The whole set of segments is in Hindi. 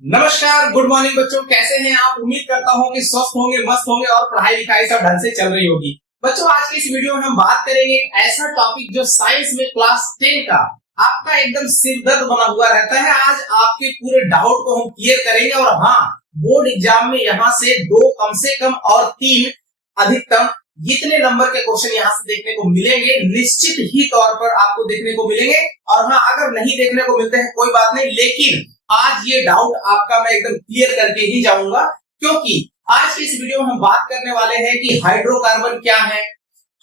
नमस्कार, गुड मॉर्निंग बच्चों। कैसे हैं आप? उम्मीद करता हूं कि स्वस्थ होंगे, मस्त होंगे और पढ़ाई लिखाई सब ढंग से चल रही होगी। बच्चों, आज के इस वीडियो में हम बात करेंगे एक ऐसा टॉपिक जो साइंस में क्लास 10 का आपका एकदम सिरदर्द बना हुआ रहता है। आज आपके पूरे डाउट को हम क्लियर करेंगे और हाँ, बोर्ड एग्जाम में यहाँ से 2 कम से कम और 3 अधिकतम इतने नंबर के क्वेश्चन यहाँ से देखने को मिलेंगे, निश्चित ही तौर पर आपको देखने को मिलेंगे। और हाँ, अगर नहीं देखने को मिलते हैं कोई बात नहीं, लेकिन आज ये डाउट आपका मैं एकदम क्लियर करके ही जाऊंगा, क्योंकि आज की इस वीडियो में हम बात करने वाले हैं कि हाइड्रोकार्बन क्या है,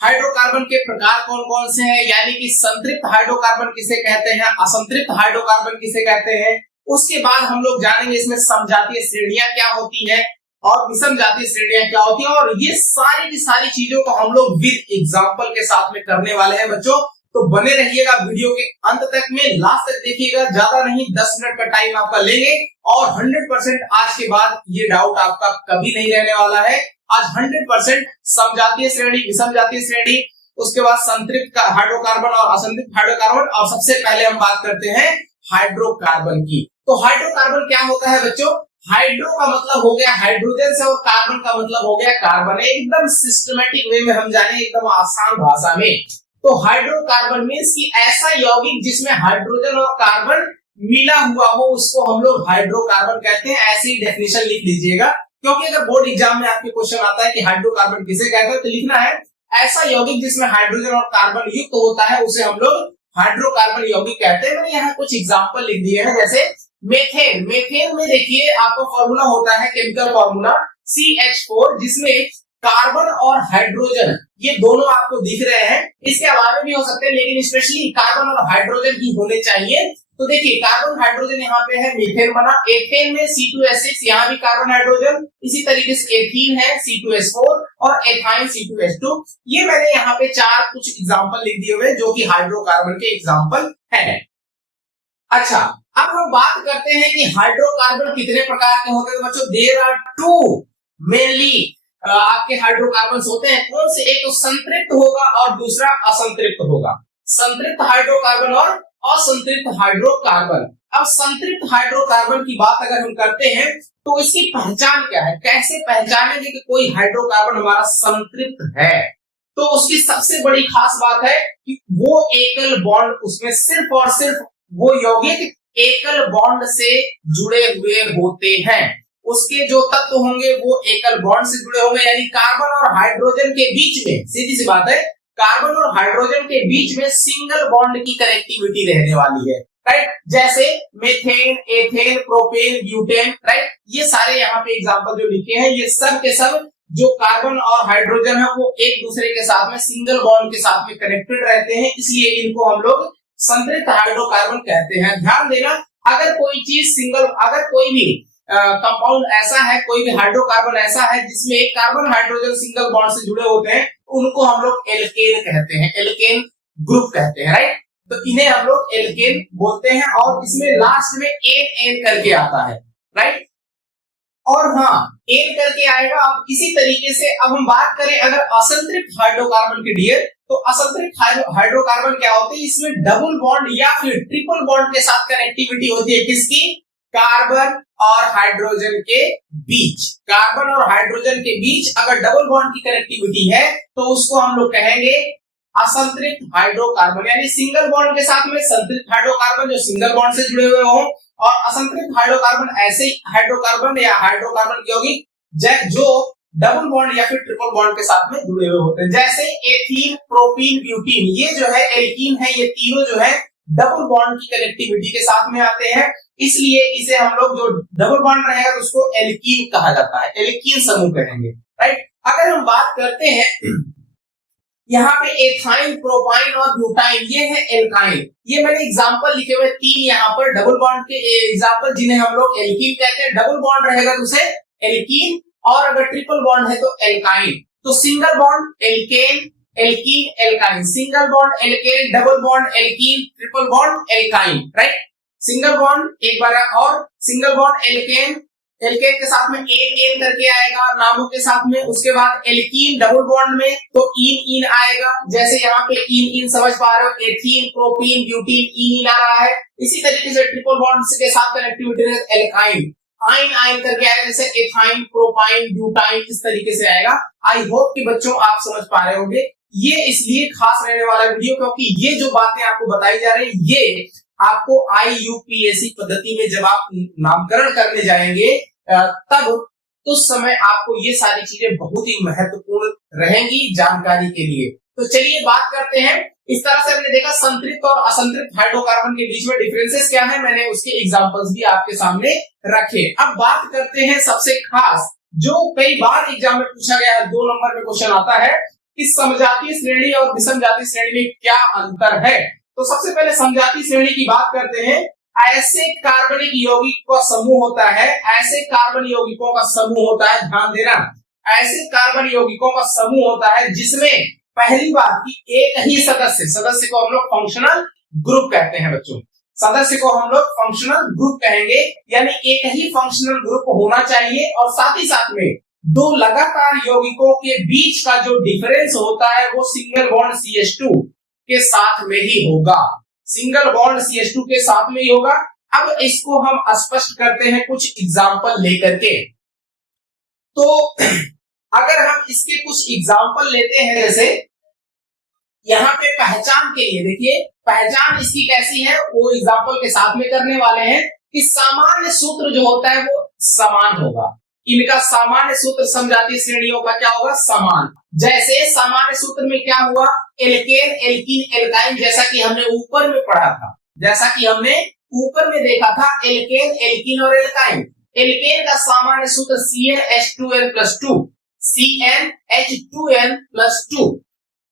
हाइड्रोकार्बन के प्रकार कौन कौन से हैं, यानी कि संतृप्त हाइड्रोकार्बन किसे कहते हैं, असंतृप्त हाइड्रोकार्बन किसे कहते हैं। उसके बाद हम लोग जानेंगे इसमें समजातीय श्रेणियां क्या होती है और विषम जातीय श्रेणियां क्या होती है, और ये सारी की सारी चीजों को हम लोग विद एग्जाम्पल के साथ में करने वाले हैं बच्चों। तो बने रहिएगा वीडियो के अंत तक में, लास्ट तक देखिएगा। ज्यादा नहीं, 10 मिनट का टाइम आपका लेंगे और 100% आज के बाद ये डाउट आपका कभी नहीं रहने वाला है। आज 100% समजातीय श्रेणी, विषम जातीय श्रेणी, उसके बाद संतृप्त हाइड्रोकार्बन और असंतृप्त हाइड्रोकार्बन, और सबसे पहले हम बात करते हैं हाइड्रोकार्बन की। तो हाइड्रोकार्बन क्या होता है बच्चों? हाइड्रो का मतलब हो गया हाइड्रोजन से और कार्बन का मतलब हो गया कार्बन। एकदम सिस्टमेटिक वे में हम जाने, एकदम आसान भाषा में। तो हाइड्रोकार्बन मींस कि ऐसा यौगिक जिसमें हाइड्रोजन और कार्बन मिला हुआ हो, उसको हम लोग हाइड्रोकार्बन कहते हैं। ऐसी डेफिनेशन लिख लीजिएगा, क्योंकि अगर बोर्ड एग्जाम में आपके क्वेश्चन आता है कि हाइड्रोकार्बन किसे कहते हैं, तो लिखना है ऐसा यौगिक जिसमें हाइड्रोजन और कार्बन युक्त होता है, उसे हम लोग हाइड्रोकार्बन यौगिक कहते हैं। मैंने यहाँ कुछ एग्जाम्पल लिख दिए हैं, जैसे मेथेन। मेथेन में देखिए आपका फॉर्मूला होता है, केमिकल फॉर्मूला CH4, जिसमें कार्बन और हाइड्रोजन ये दोनों आपको दिख रहे हैं। इसके अलावा भी हो सकते हैं, लेकिन स्पेशली कार्बन और हाइड्रोजन ही होने चाहिए। तो देखिए कार्बन हाइड्रोजन यहाँ पे है, मीथेन बना। एथेन में C2H6, यहाँ भी कार्बन हाइड्रोजन। इसी तरीके से एथीन है C2H4 और एथाइन C2H2। ये मैंने यहाँ पे 4 कुछ एग्जाम्पल लिख दिए हुए जो कि हाइड्रोकार्बन के एग्जाम्पल है। अच्छा, अब हम बात करते हैं कि हाइड्रोकार्बन कितने प्रकार के होते हैं बच्चों। देयर आर 2 मेनली आपके हाइड्रोकार्बन होते हैं। कौन से? एक तो संतृप्त होगा और दूसरा असंतृप्त होगा। संतृप्त हाइड्रोकार्बन और असंतृप्त हाइड्रोकार्बन। अब संतृप्त हाइड्रोकार्बन की बात अगर हम करते हैं तो इसकी पहचान क्या है, कैसे पहचानेंगे कि कोई हाइड्रोकार्बन हमारा संतृप्त है? तो उसकी सबसे बड़ी खास बात है कि वो एकल बॉन्ड, उसमें सिर्फ और सिर्फ वो यौगिक एकल बॉन्ड से जुड़े हुए होते हैं। उसके जो तत्व होंगे वो एकल बॉन्ड से जुड़े होंगे, यानी कार्बन और हाइड्रोजन के बीच में, सीधी सी बात है, कार्बन और हाइड्रोजन के बीच में सिंगल बॉन्ड की कनेक्टिविटी रहने वाली है, राइट। जैसे methane, ethane, propane, butane, right. ये सारे यहाँ पे एग्जांपल जो लिखे हैं, ये सब के सब जो कार्बन और हाइड्रोजन है वो एक दूसरे के साथ में सिंगल बॉन्ड के साथ में कनेक्टेड रहते हैं, इसलिए इनको हम लोग संतृप्त हाइड्रोकार्बन कहते हैं। ध्यान देना, अगर कोई चीज सिंगल, अगर कोई भी कंपाउंड ऐसा है, कोई भी हाइड्रोकार्बन ऐसा है जिसमें एक कार्बन हाइड्रोजन सिंगल बॉन्ड से जुड़े होते हैं, उनको हम लोग एल्केन कहते हैं, एल्केन ग्रुप कहते हैं, राइट। तो इन्हें हम लोग एल्केन बोलते हैं और इसमें लास्ट में एन करके आता है, राइट। और हाँ, एन करके आएगा। अब इसी तरीके से अब हम बात करें अगर असंतृप्त हाइड्रोकार्बन की डियर, तो असंतृप्त हाइड्रोकार्बन क्या होते हैं? इसमें डबल बॉन्ड या फिर ट्रिपल बॉन्ड के साथ कनेक्टिविटी होती है। किसकी? कार्बन और हाइड्रोजन के बीच। कार्बन और हाइड्रोजन के बीच अगर डबल बॉन्ड की कनेक्टिविटी है तो उसको हम लोग कहेंगे असंतृप्त हाइड्रोकार्बन, यानी सिंगल बॉन्ड के साथ में संतृप्त हाइड्रोकार्बन जो सिंगल बॉन्ड से जुड़े हुए हों, और असंतृप्त हाइड्रोकार्बन ऐसे हाइड्रोकार्बन या हाइड्रोकार्बन यौगिक जो डबल बॉन्ड या फिर ट्रिपल बॉन्ड के साथ में जुड़े हुए होते हैं। जैसे एथीन, प्रोपीन, ब्यूटीन, ये जो है एल्कीन है, ये तीनों जो है डबल बॉन्ड की कनेक्टिविटी के साथ में आते हैं, इसलिए इसे हम लोग जो डबल बॉन्ड रहेगा तो उसको एल्कीन कहा जाता है, एल्कीन समूह कहेंगे, राइट। अगर हम बात करते हैं यहाँ पे एथाइन, प्रोपाइन और ब्यूटाइन, ये है एल्काइन। ये मैंने एग्जांपल लिखे हुए 3 यहाँ पर डबल बॉन्ड के एग्जांपल, जिन्हें हम लोग एल्कीन कहते हैं। डबल बॉन्ड रहेगा तो उसे एल्कीन, और अगर ट्रिपल बॉन्ड है तो एल्काइन। तो single bond alkane, alkene, alkyne, single bond alkane, double bond alkene, triple bond alkyne, right. Single bond एक बार और, सिंगल बॉन्ड एल्केन, एल्केन के साथ में एन करके आएगा नामों के साथ में। उसके बाद एल्कीन डबल बॉन्ड में तो इन आएगा, जैसे यहाँ पे इन समझ पा रहे हो, एथीन, प्रोपीन, ब्यूटीन, इन आ रहा है। इसी तरीके से ट्रिपल बॉन्ड के साथ कनेक्टिविटी है एल्काइन। आइन आइन करके आएगा, जैसे एथाइन, प्रोपाइन, ब्यूटाइन, इस तरीके से आएगा। आई होप कि बच्चों आप समझ पा रहे होंगे। ये इसलिए खास रहने वाला वीडियो क्योंकि ये जो बातें आपको बताई जा रही है ये आपको IUPAC पद्धति में जब आप नामकरण करने जाएंगे तब उस समय आपको ये सारी चीजें बहुत ही महत्वपूर्ण रहेंगी जानकारी के लिए। तो चलिए बात करते हैं। इस तरह से हमने देखा संतृप्त और असंतृप्त हाइड्रोकार्बन के बीच में डिफरेंसेस क्या है, मैंने उसके एग्जांपल्स भी आपके सामने रखे। अब बात करते हैं सबसे खास जो कई बार एग्जाम में पूछा गया है, 2 नंबर में क्वेश्चन आता है कि समजातीय श्रेणी और विषम जातीय श्रेणी में क्या अंतर है। तो सबसे पहले समजातीय श्रेणी की बात करते हैं। ऐसे कार्बनिक यौगिक का समूह होता है, ऐसे कार्बन यौगिकों का समूह होता है, ध्यान देना, ऐसे कार्बन यौगिकों का समूह होता है जिसमें पहली बात कि एक ही सदस्य को हम लोग फंक्शनल ग्रुप कहते हैं बच्चों। सदस्य को हम लोग फंक्शनल ग्रुप कहेंगे, यानी एक ही फंक्शनल ग्रुप होना चाहिए और साथ ही साथ में 2 लगातार यौगिकों के बीच का जो डिफरेंस होता है वो सिंगल बॉन्ड CH2 के साथ में ही होगा, सिंगल बॉन्ड CH2 के साथ में ही होगा। अब इसको हम स्पष्ट करते हैं कुछ एग्जाम्पल लेकर के। तो अगर हम इसके कुछ एग्जाम्पल लेते हैं, जैसे यहाँ पे पहचान के लिए देखिए, पहचान इसकी कैसी है वो एग्जाम्पल के साथ में करने वाले हैं कि सामान्य सूत्र जो होता है वो समान होगा। इनका सामान्य सूत्र समजातीय श्रेणियों का क्या होगा, समान। जैसे सामान्य सूत्र में क्या हुआ, एल्केन, एल्कीन, एल्काइन, जैसा कि हमने ऊपर में पढ़ा था, जैसा कि हमने ऊपर में देखा था, एल्केन, एल्कीन और एल्काइन। एल्केन का सामान्य सूत्र CnH2n+2, CnH2n+2।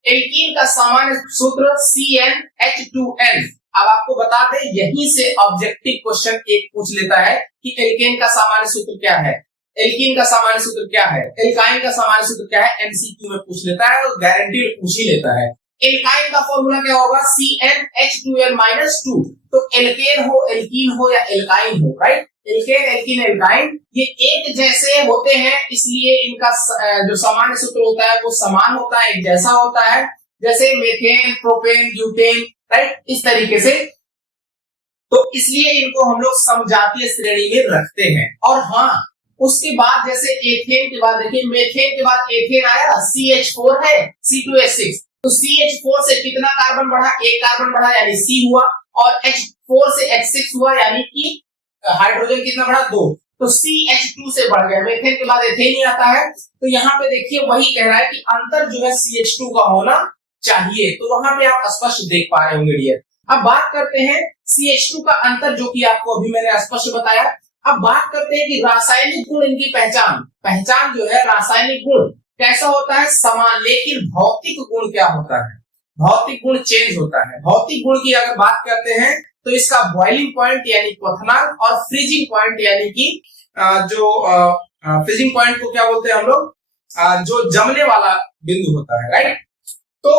एल्कीन का सामान्य सूत्र CnH2n। अब आपको बता दें, यहीं से ऑब्जेक्टिव क्वेश्चन एक पूछ लेता है कि एल्केन का सामान्य सूत्र क्या है, एल्कीन का सामान्य सूत्र क्या है, एल्काइन का सामान्य सूत्र क्या है, MCQ में पूछ लेता है और गारंटीड पूछ ही लेता है। एल्काइन का फॉर्मूला क्या होगा, CnH2n-2। तो एल्केन हो, एल्कीन हो या एल्काइन हो, राइट, एल्केन, एल्कीन, एल्काइन ये एक जैसे होते हैं, इसलिए इनका जो सामान्य सूत्र होता है वो समान होता है, एक जैसा होता है, जैसे मेथेन, प्रोपेन, ब्यूटेन, राइट, इस तरीके से। तो इसलिए इनको हम लोग समजातीय श्रेणी में रखते हैं। और हाँ, उसके बाद जैसे एथेन के बाद देखिए, मेथेन के बाद एथेन आया, CH4 है, C2H6, तो CH4 से कितना कार्बन बढ़ा, एक कार्बन बढ़ा यानी C हुआ, और H4 से H6 हुआ यानी कि हाइड्रोजन कितना बढ़ा, 2, तो CH2 से बढ़ गया। मेथेन के बाद एथेन ही आता है। तो यहाँ पे देखिए वही कह रहा है कि अंतर जो है CH2 का होना चाहिए, तो वहां पे आप स्पष्ट देख पा रहे होंगे डियर। अब बात करते हैं CH2 का अंतर, जो कि आपको अभी मैंने स्पष्ट बताया। अब बात करते हैं कि रासायनिक गुण, इनकी पहचान जो है, रासायनिक गुण कैसा होता है, समान, लेकिन भौतिक गुण क्या होता है, भौतिक गुण चेंज होता है। भौतिक गुण की अगर बात करते हैं तो इसका बॉइलिंग पॉइंट यानी क्वथनांक और फ्रीजिंग पॉइंट यानी कि फ्रीजिंग पॉइंट को क्या बोलते हैं हम लोग, जो जमने वाला बिंदु होता है, राइट, तो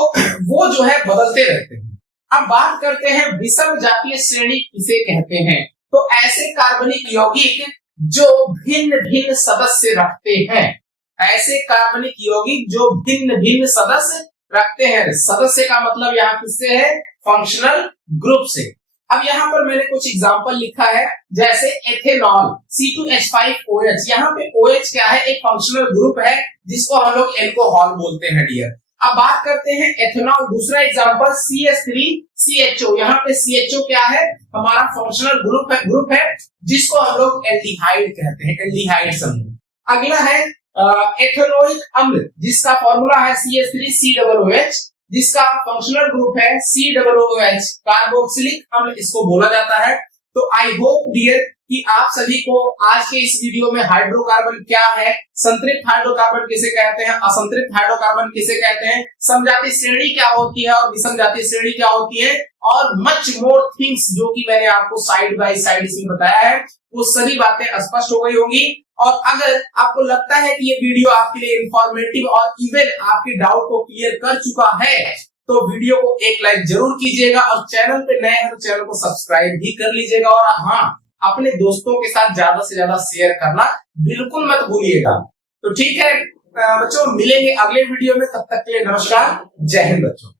वो जो है बदलते रहते हैं। अब बात करते हैं विषम जातीय श्रेणी किसे कहते हैं। तो ऐसे कार्बनिक यौगिक जो भिन्न भिन्न सदस्य रखते हैं, ऐसे कार्बनिक यौगिक जो भिन्न भिन्न सदस्य रखते हैं। सदस्य का मतलब यहाँ किससे है, फंक्शनल ग्रुप से। अब यहाँ पर मैंने कुछ एग्जांपल लिखा है, जैसे एथेनॉल C2H5OH, यहाँ पे OH क्या है, एक फंक्शनल ग्रुप है जिसको हम लोग एल्कोहल बोलते हैं डियर। अब बात करते हैं एथेनॉल, दूसरा एग्जांपल CH3CHO, यहाँ पे CHO क्या है, हमारा फंक्शनल ग्रुप है जिसको हम लोग एल्डिहाइड कहते हैं, एल्डिहाइड समूह। अगला है एथेनोइक अम्ल, जिसका फॉर्मूला है CH3COOH, जिसका फंक्शनल ग्रुप है COOH, कार्बोक्सिलिक अम्ल इसको बोला जाता है। तो आई होप डियर कि आप सभी को आज के इस वीडियो में हाइड्रोकार्बन क्या है, संतृप्त हाइड्रोकार्बन किसे कहते हैं, असंतृप्त हाइड्रोकार्बन किसे कहते हैं, समजातीय श्रेणी क्या होती है और विषम जातीय श्रेणी क्या होती है, और मच मोर थिंग्स जो कि मैंने आपको साइड बाय साइड इसमें बताया है, वो सभी बातें स्पष्ट हो गई होंगी। और अगर आपको लगता है कि ये वीडियो आपके लिए इंफॉर्मेटिव और इवन आपके डाउट को क्लियर कर चुका है, तो वीडियो को एक लाइक जरूर कीजिएगा, और चैनल पे नए हैं तो चैनल को सब्सक्राइब भी कर लीजिएगा, और हाँ, अपने दोस्तों के साथ ज्यादा से ज्यादा शेयर करना बिल्कुल मत भूलिएगा। तो ठीक है बच्चों, मिलेंगे अगले वीडियो में, तब तक के लिए नमस्कार, जय हिंद बच्चों।